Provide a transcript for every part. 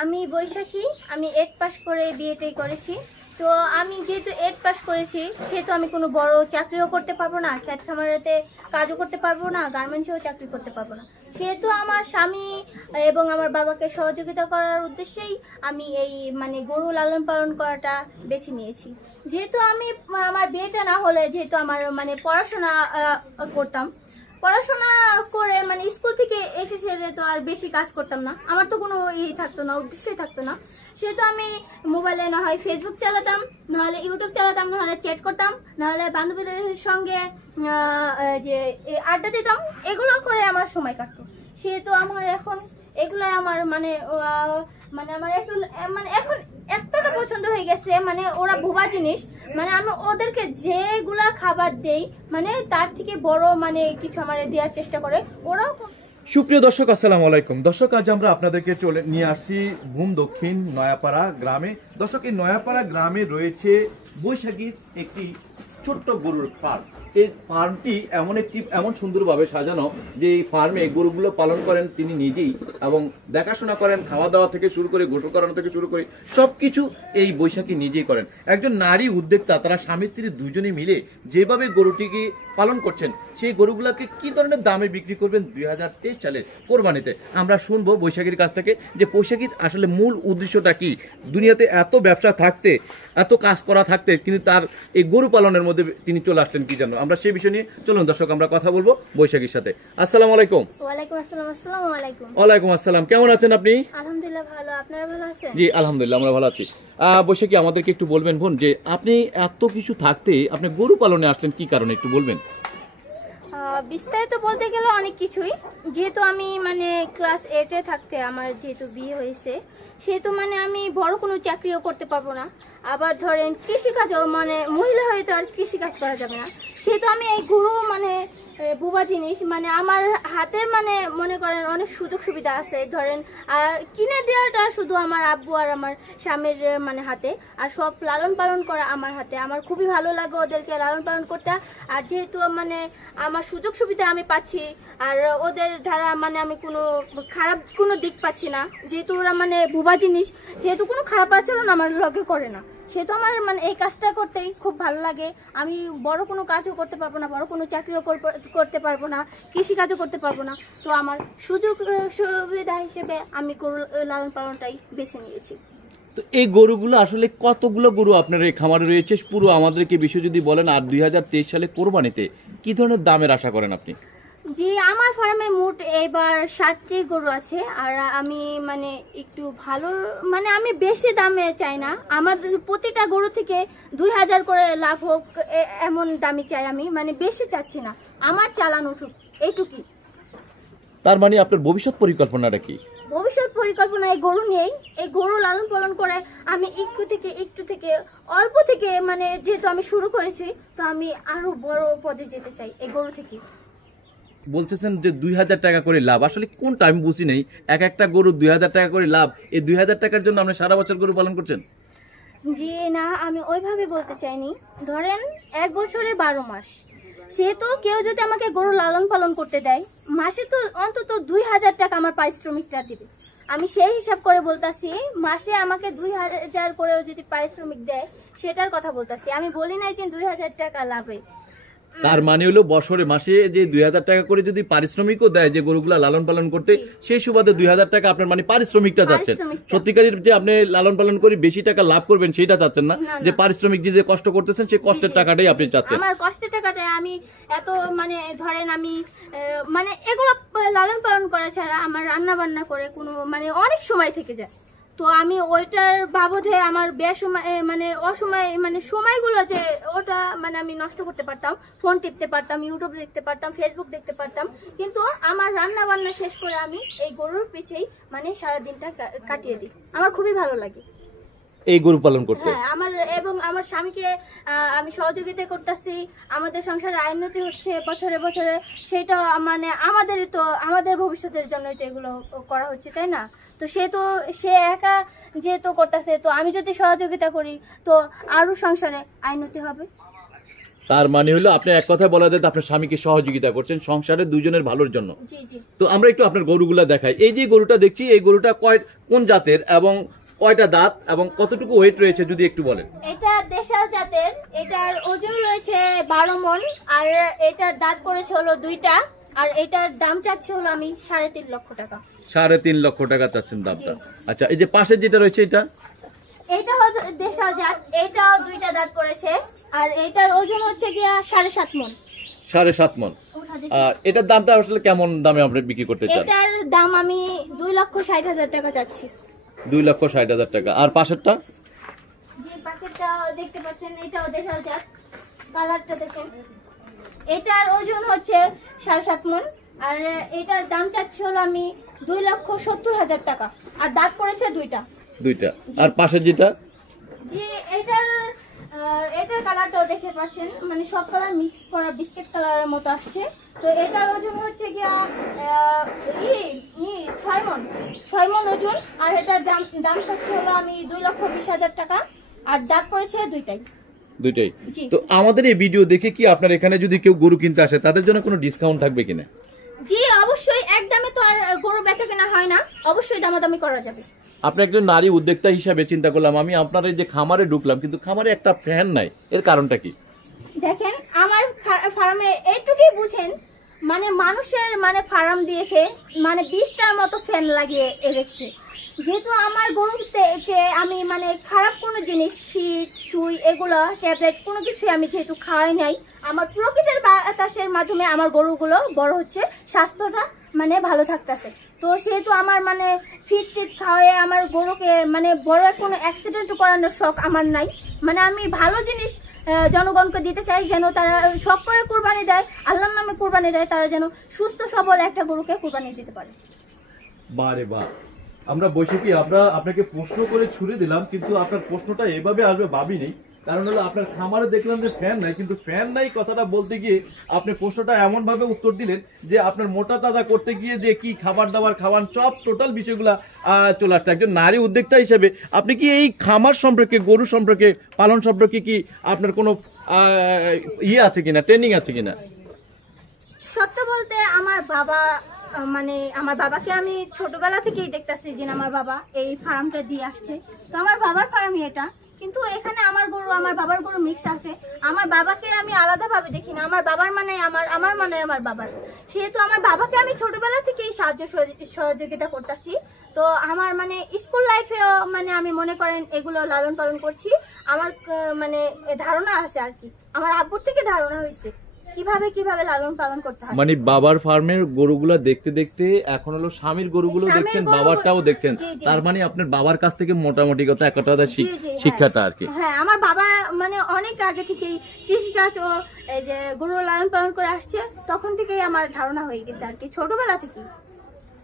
আমি বৈশাখী, আমি 8 পাস করে বিএটাই করেছি। তো আমি যেহেতু 8 পাস করেছি সেহেতু আমি কোনো বড় চাকরিও করতে পারবো না, ক্ষেত খামারেতে কাজও করতে পারবো না, গার্মেন্টসেও চাকরি করতে পারবো না। সেহেতু আমার স্বামী এবং আমার বাবাকে সহযোগিতা করার উদ্দেশ্যেই আমি এই গরু লালন পালন করাটা বেছে নিয়েছি। যেহেতু আমি আমার বিয়েটা না হলে যেহেতু আমার পড়াশোনা করতাম, পড়াশোনা করে স্কুল থেকে এসে সেরে তো আর বেশি কাজ করতাম না, আমার তো কোনো থাকতো না, উদ্দেশ্যই থাকতো না। সেহেতু আমি মোবাইলে না হয় ফেসবুক চালাতাম, নাহলে ইউটিউব চালাতাম, নাহলে চ্যাট করতাম, নাহলে বান্ধবীদের সঙ্গে যে আড্ডা দিতাম, এগুলো করে আমার সময় কাটতো। সেহেতু আমার এখন এগুলো আমার আমার এখন এতটা পছন্দ হয়ে গেছে, ওরা ভুয়া জিনিস, আমি ওদেরকে যেগুলা খাবার দেই তার থেকে বড় কিছু আমার দেওয়ার চেষ্টা করে ওরাও। সুপ্রিয় দর্শক, আসসালামু আলাইকুম। দর্শক, আজ আমরা আপনাদেরকে নিয়ে আসছি ভূম দক্ষিণ নয়াপাড়া গ্রামে। দর্শক, এই নয়াপাড়া গ্রামে রয়েছে বৈশাখীর একটি ছোট্ট গরুর ফার্ম। এই ফার্মটি এমন সুন্দরভাবে সাজানো যে এই ফার্মে গরুগুলো পালন করেন তিনি নিজেই, এবং দেখাশোনা করেন, খাওয়া দাওয়া থেকে শুরু করে গোসল করানো থেকে শুরু করে সবকিছু এই বৈশাখী নিজেই করেন। একজন নারী উদ্যোক্তা, তারা স্বামী স্ত্রী দুজনে মিলে যেভাবে গরুটিকে পালন করছেন, সেই গরুগুলাকে কি ধরনের দামে বিক্রি করবেন 2023 সালের কোরবানিতে, আমরা শুনবো বৈশাখীর কাছ থেকে যে বৈশাখীর আসলে মূল উদ্দেশ্যটা কি। দুনিয়াতে এত ব্যবসা থাকতে, এত কাজ করা থাকতে কিন্তু তার এই গরু পালনের মধ্যে তিনি চলে আসলেন কি জন্য, আমরা সেই বিষয় নিয়ে চলুন দর্শক আমরা কথা বলবো বৈশাখীর সাথে। আসসালামু আলাইকুম। ওয়ালাইকুম আসসালাম। আসসালামু আলাইকুম। ওয়ালাইকুম আসসালাম। কেমন আছেন আপনি? আলহামদুলিল্লাহ ভালো, আপনারা ভালো আছেন? জি আলহামদুলিল্লাহ, আমরা ভালো আছি। বৈশাখী, আমাদেরকে একটু বলবেন বোন, যে আপনি এত কিছু থাকতে আপনি গরু পালনে আসলেন কি কারণে, একটু বলবেন? বিস্তারিত বলতে গেলে অনেক কিছুই। যেহেতু আমি ক্লাস 8-এ থাকতে আমার যেহেতু বিয়ে হয়েছে, সেহেতু আমি বড় কোনো চাকরিও করতে পারবো না। আবার ধরেন কৃষিকাজও মহিলা হয়ে তো আর কৃষিকাজ করা যাবে না। সেহেতু আমি এই গরু বুবা জিনিস আমার হাতে মনে করেন অনেক সুযোগ সুবিধা আছে। ধরেন কিনে দেওয়াটা শুধু আমার আব্বু আর আমার স্বামীর হাতে, আর সব লালন পালন করা আমার হাতে। আমার খুবই ভালো লাগে ওদেরকে লালন পালন করতে। আর যেহেতু আমার সুযোগ সুবিধা আমি পাচ্ছি, আর ওদের দ্বারা আমি খারাপ কোনো দিক পাচ্ছি না। যেহেতু ওরা বুবা জিনিস, সেহেতু কোনো খারাপ আচরণ আমার লগে করে না। সেহেতু আমার এই কাজটা করতেই খুব ভালো লাগে। আমি বড় কোনো কাজও করতে পারবো না, বড় কোনো চাকরিও করতে পারবো না, কৃষিকাজও করতে পারবো না। তো আমার সুযোগ সুবিধা হিসেবে আমি গরু লালন পালনটাই বেছে নিয়েছি। তো এই গরুগুলো আসলে কতগুলো গরু আপনার এই খামারে রয়েছে, পুরো আমাদেরকে বিষয় যদি বলেন। আর 2023 সালে কোরবানিতে কি ধরনের দামের আশা করেন আপনি? জি, আমার ফার্মে মোট এবার 60টি গরু আছে। আর আমি একটু ভালো আমি বেশি দামে চাই না। আমার প্রতিটা গরু থেকে 2000 করে লাভ হোক এমন দামি চাই আমি, বেশি চাচ্ছি না, আমার চালান উঠুক, এইটুকুই। তার আপনার ভবিষ্যৎ পরিকল্পনাটা কি? ভবিষ্যৎ পরিকল্পনা এই গরু নিয়েই, এই গরু লালন পালন করে আমি একটু থেকে অল্প থেকে যেহেতু আমি শুরু করেছি, তো আমি আরো বড় পদে যেতে চাই এই গরু থেকে। বলতেছেন যে 2000 টাকা করে লাভ, আসলে কোনটা আমি বুঝি নেই। একটা গরু 2000 টাকা করে লাভ, এই 2000 টাকার জন্য আপনি সারা বছর গরু পালন করছেন? জি না, আমি ওইভাবে বলতে চাইনি। ধরেন 1 বছরে 12 মাস, সেহেতু কেউ যদি আমাকে গরু লালন পালন করতে দেয়, মাসে তো অন্তত 2000 টাকা আমার পারিশ্রমিকটা দিবে। আমি সেই হিসাব করে বলতাছি, মাসে আমাকে 2000 করেও যদি পারিশ্রমিক দেয় সেটার কথা বলতাছি, আমি বলি নাই যে 2000 টাকা লাভে। তার হলো বছরে মাসে যে 2000 টাকা করে যদি পারিশ্রমিকও দেয় যে গরুগুলা লালন পালন করতে, সেই সুবাদে 2000 টাকা আপনার পারিশ্রমিকটা চাচ্ছেন। সত্যিকারের যে আপনি লালন পালন করে বেশি টাকা লাভ করবেন সেটা চাচ্ছেন না, যে পারিশ্রমিক যে কষ্ট করতেছেন সেই কষ্টের টাকাটাই আপনি চাচ্ছেন। আমার কষ্টের টাকাটাই আমি এত ধরেন আমি এগুলো লালন পালন করা ছাড়া আমার রান্না বান্না করে কোনো অনেক সময় থেকে যায়। তো আমি ওইটার বাবদে আমার বেসময় অসময় সময়গুলো যে ওটা আমি নষ্ট করতে পারতাম, ফোন টিপতে পারতাম, ইউটিউব দেখতে পারতাম, ফেসবুক দেখতে পারতাম, কিন্তু আমার রান্না বান্না শেষ করে আমি এই গরুর পিছেই সারাদিনটা কাটিয়ে দিই। আমার খুবই ভালো লাগে এই গরু পালন করতে। হ্যাঁ, আমার স্বামীকে আমি সহযোগিতা করতেছি, আমাদের সংসারে উন্নতি হচ্ছে বছরে বছরে। সেটা আমাদের ভবিষ্যতের জন্যই তো এগুলো করা হচ্ছে, তাই না? তো সে একা যেহেতু করতেছে, তো আমি যদি সহযোগিতা করি তো আরো সংসারে উন্নতি হবে। তার মানে হলো আপনি এক কথায় বলা যায় আপনার স্বামীকে সহযোগিতা করছেন সংসারের দুজনের ভালোর জন্য। জি জি। তো আমরা একটু আপনার গরুগুলা দেখাই। এই যে গরুটা দেখছি এই গরুটা কোন জাতের এবং কয়টা দাঁত এবং কতটুকু ওয়েট রয়েছে যদি একটু বলেন। এটা দেশাল জাতের, এটার ওজন রয়েছে 12 মণ, আর এটার দাঁত পড়েছে হলো 2টা, আর এটার দাম চাচ্ছি হলো আমি 3.5 লক্ষ টাকা। 3.5 লক্ষ টাকা চাচ্ছেন দামটা। আচ্ছা, এই যে পাশে যেটা রয়েছে এটা হলো দেশাল জাত, এটাও 2টা দাঁত পড়েছে, আর এটার ওজন হচ্ছে গিয়া 7.5 মণ। 7.5 মণ। আর এটার দামটা আসলে কেমন দামে আপনি বিক্রি করতে চান? এটার দাম আমি 2,60,000 টাকা চাচ্ছি। 2,60,000 টাকা। আর পাশেরটা? যে পাশেরটা দেখতে পাচ্ছেন এটাও দেশাল জাত, কালারটা দেখেন। এটার ওজন হচ্ছে 7.5 মণ, আর এটার দাম চাচ্ছি হলো আমি 2,70,000 টাকা, আর দাঁত পড়েছে 2টা। আর পাশের যেটা? যে এটার কালারটাও দেখতে পাচ্ছেন, মানে সব কালার মিক্স করা বিস্কিট কালারের মতো আসছে। তো এটার ওজন হচ্ছে গিয়া 6 মণ ওজন, আর এটার দাম চাচ্ছি হলো আমি 2,20,000 টাকা, আর দাঁত পড়েছে 2টাই। তো আমাদের এই ভিডিও দেখে কি আপনার এখানে যদি কেউ গরু কিনতে আসে তাদের জন্য কোনো ডিসকাউন্ট থাকবে কিনা? জি অবশ্যই, এক দামে তো আর গরু বেচা কেনা হয় না, অবশ্যই দামাদামি করা যাবে। আপনি একজন নারী উদ্যোক্তা হিসাবে চিন্তা করলাম আমি আপনার এই যে খামারে ঢুকলাম, কিন্তু খামারে একটা ফ্যান নাই, এর কারণটা কি? দেখেন আমার ফার্মে এইটুকুই বুঝেন, মানে মানুষের মানে ফার্ম দিয়েছে, মানে 20টার মতো ফ্যান লাগিয়ে রেখেছে। যেহেতু আমার গরুকে আমি মানে খারাপ কোনো জিনিস, ফিড সুই এগুলো ট্যাবলেট কোনো কিছুই আমি যেহেতু খাওয়াই নাই, আমার প্রকৃতির বাতাসের মাধ্যমে আমার গরুগুলো বড় হচ্ছে, স্বাস্থ্যটা মানে ভালো থাকতেছে। তো সেহেতু আমার মানে ফিড টিট খাওয়াই আমার গরুকে মানে বড় কোনো অ্যাক্সিডেন্ট করানোর শখ আমার নাই। মানে আমি ভালো জিনিস জনগণকে দিতে চাই, যেন তারা শখ করে কুরবানি দেয়, আল্লাহর নামে কুরবানি দেয়, তারা যেন সুস্থ সবল একটা গরুকে কুরবানি দিতে পারে। বারে বাহ, আমরা বৈশাখী আপনাকে প্রশ্ন করে ছুড়ে দিলাম, কিন্তু আপনার প্রশ্নটা এভাবে আসবে ভাবিনি। কারণ হলো আপনার খামারে দেখলাম যে ফ্যান নাই, কিন্তু ফ্যান নাই কথাটা বলতে গিয়ে আপনি প্রশ্নটা এমন ভাবে উত্তর দিলেন যে আপনার মোটা তাজা করতে গিয়ে যে কি খাবার দাবার খাওয়ান সব টোটাল বিষয়গুলা চলে আসছে। একজন নারী উদ্যোক্তা হিসেবে আপনি কি এই খামার সম্পর্কে, গরু সম্পর্কে, পালন সম্পর্কে কি আপনার কোনো আছে কিনা, ট্রেনিং আছে কিনা? সত্য বলতে আমার বাবা, মানে আমার বাবাকে আমি ছোটবেলা থেকেই দেখতেছি যে আমার বাবা এই ফার্মটা দিয়ে আসছে। তো আমার বাবার ফার্মই এটা, কিন্তু এখানে আমার গরু আমার বাবার গরু মিক্স আছে। আমার বাবাকে আমি আলাদাভাবে দেখি না, আমার বাবার মানে আমার মানে আমার বাবার। সেহেতু আমার বাবাকে আমি ছোটবেলা থেকেই সাহায্য সহযোগিতা করতেছি। তো আমার মানে স্কুল লাইফেও মানে আমি মনে করেন এগুলো লালন পালন করছি। আমার মানে ধারণা আছে আর কি, আমার আব্বুর থেকে ধারণা হয়েছে কিভাবে লালন পালন করতে হয়। মানে বাবার ফার্মের গরুগুলা দেখতে দেখতে এখন হলো স্বামীর গরুগুলো দেখছেন, বাবারটাও দেখছেন। তার মানে আপনার বাবার কাছ থেকে মোটামুটি কথা এক কথা শিক্ষাটা আর কি। হ্যাঁ, আমার বাবা মানে অনেক আগে থেকেই কৃষিকাজ ও এই যে গরু লালন পালন করে আসছে, তখন থেকেই আমার ধারণা হয়ে গেছে আর কি,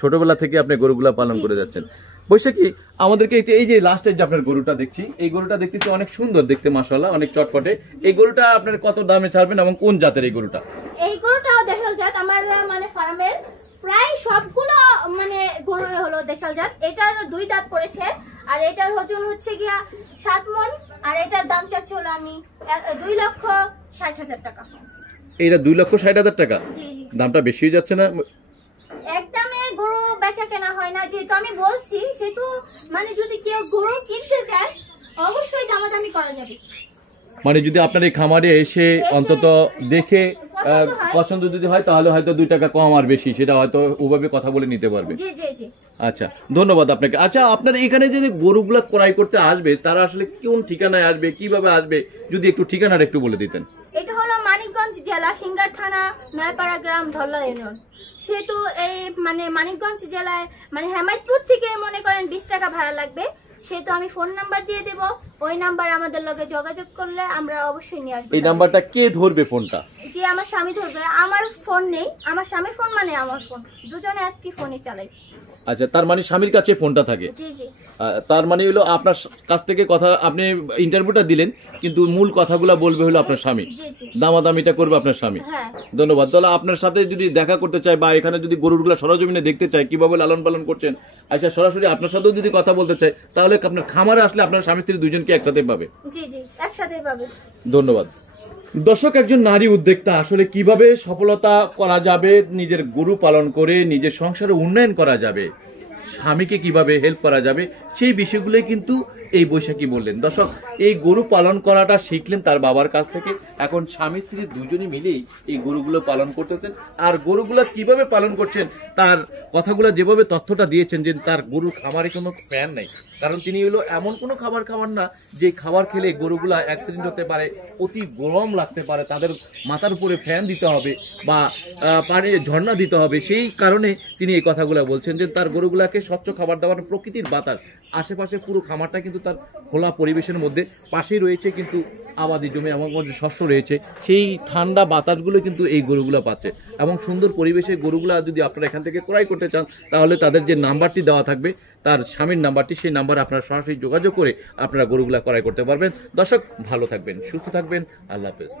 ছোটবেলা থেকে আপনি গরুগুলা পালন করে যাচ্ছেন। বৈশাখী, আমাদেরকে এই যে লাস্টের যে আপনার গরুটা দেখছি, এই গরুটা দেখতেছি অনেক সুন্দর দেখতে, মাশাআল্লাহ অনেক চটপটে। এই গরুটা আপনার কত দামে ছাড়বেন এবং কোন জাতের এই গরুটা? এই গরুটাও দেশাল জাত, আমার মানে ফার্মের প্রায় সবগুলো মানে গরু হলো দেশাল জাত। এটার 2 দাঁত পড়েছে, আর এটার ওজন হচ্ছে গিয়া 7 মণ, আর এটার দাম চাচ্ছি হলো আমি 2,60,000 টাকা। এটা 2,60,000 টাকা? জি জি। দামটা বেশি হয়ে যাচ্ছে না? একদমে গরু বেচা কেনা হয় না, যেহেতু আমি বলছি, সেহেতু মানে যদি কেউ গরু কিনতে চায় অবশ্যই দামাদামি করা যাবে। মানে যদি আপনার এই খামারে এসে অন্তত দেখে পছন্দ যদি হয় তাহলে হয়তো 2 টাকা কম আর বেশি সেটা হয়তো ওভাবে কথা বলে নিতে পারবে। জি জি জি। আচ্ছা, ধন্যবাদ আপনাকে। আচ্ছা, আপনার এখানে যদি গরুগুলা ক্রয় করতে আসবে তারা আসলে কোন ঠিকানায় আসবে, কিভাবে আসবে, যদি একটু ঠিকানাটা একটু বলে দিতেন। এটা হলো মানিকগঞ্জ জেলা, সিঙ্গার থানা, নয়াপাড়া গ্রাম, ধল্লা ইউনিয়ন। সেহেতু এই মানে মানিকগঞ্জ জেলায় মানে হেমায়তপুর থেকে মনে করেন 20 টাকা ভাড়া লাগবে। সেহেতু আমি ফোন নাম্বার দিয়ে দেব, ওই নাম্বারে আমাদের লগে যোগাযোগ করলে আমরা অবশ্যই নিয়ে আসবো। এই নাম্বারটা কে ধরবে ফোনটা? জি, আমার স্বামী ধরবে। আমার ফোন নেই, আমার স্বামীর ফোন মানে আমার ফোন, দুজনে একটি ফোনই চালাই। আচ্ছা, তার মানে স্বামীর কাছে ফোনটা থাকে? জি জি। তার মানে হলো আপনার কাছ থেকে কথা, আপনি ইন্টারভিউটা দিলেন কিন্তু মূল কথাগুলো বলবে হলো আপনার স্বামী, দামাদামিটা করবে আপনার স্বামী। ধন্যবাদ। তাহলে আপনার সাথে যদি দেখা করতে চায় বা এখানে যদি গরুগুলো সরজমিনে দেখতে চায় কিভাবে লালন পালন করছেন, আচ্ছা সরাসরি আপনার সাথেও যদি কথা বলতে চায় তাহলে আপনার খামারে আসলে আপনার স্বামী স্ত্রী দুজনকে একসাথে পাবে? জি জি, একসাথে পাবে। ধন্যবাদ। দর্শক, একজন নারী উদ্যোক্তা আসলে কিভাবে সফলতা করা যাবে, নিজের গরু পালন করে নিজের সংসারে উন্নয়ন করা যাবে, স্বামীকে কিভাবে হেল্প করা যাবে, সেই বিষয়গুলোই কিন্তু এই বৈশাখী বললেন। দর্শক, এই গরু পালন করাটা শিখলেন তার বাবার কাছ থেকে। এখন স্বামী স্ত্রী দুজনই মিলেই এই গরুগুলো পালন করতেছেন। আর গরুগুলো কিভাবে পালন করছেন, তার কথাগুলো যেভাবে তথ্যটা দিয়েছেন যে তার গরুর খামারে কোনো ফ্যান নেই, কারণ তিনি হলো এমন কোনো খাবার খাবার না যে খাবার খেলে গরুগুলা অ্যাক্সিডেন্ট হতে পারে, অতি গরম লাগতে পারে, তাদের মাথার উপরে ফ্যান দিতে হবে বা পানি ঝর্ণা দিতে হবে। সেই কারণে তিনি এই কথাগুলো বলছেন যে তার গরুগুলাকে স্বচ্ছ খাবার দাবার, প্রকৃতির বাতাস, আশেপাশে পুরো খামারটা কিন্তু তার খোলা পরিবেশের মধ্যে, পাশেই রয়েছে কিন্তু আবাদি জমি, এবং মধ্যে শস্য রয়েছে, সেই ঠান্ডা বাতাসগুলো কিন্তু এই গরুগুলো পাচ্ছে। এবং সুন্দর পরিবেশে গরুগুলা যদি আপনারা এখান থেকে ক্রয় করতে চান, তাহলে তাদের যে নাম্বারটি দেওয়া থাকবে, তার স্বামীর নাম্বারটি, সেই নাম্বারে আপনারা সরাসরি যোগাযোগ করে আপনারা গরুগুলা ক্রয় করতে পারবেন। দর্শক, ভালো থাকবেন, সুস্থ থাকবেন, আল্লাহ হাফেজ।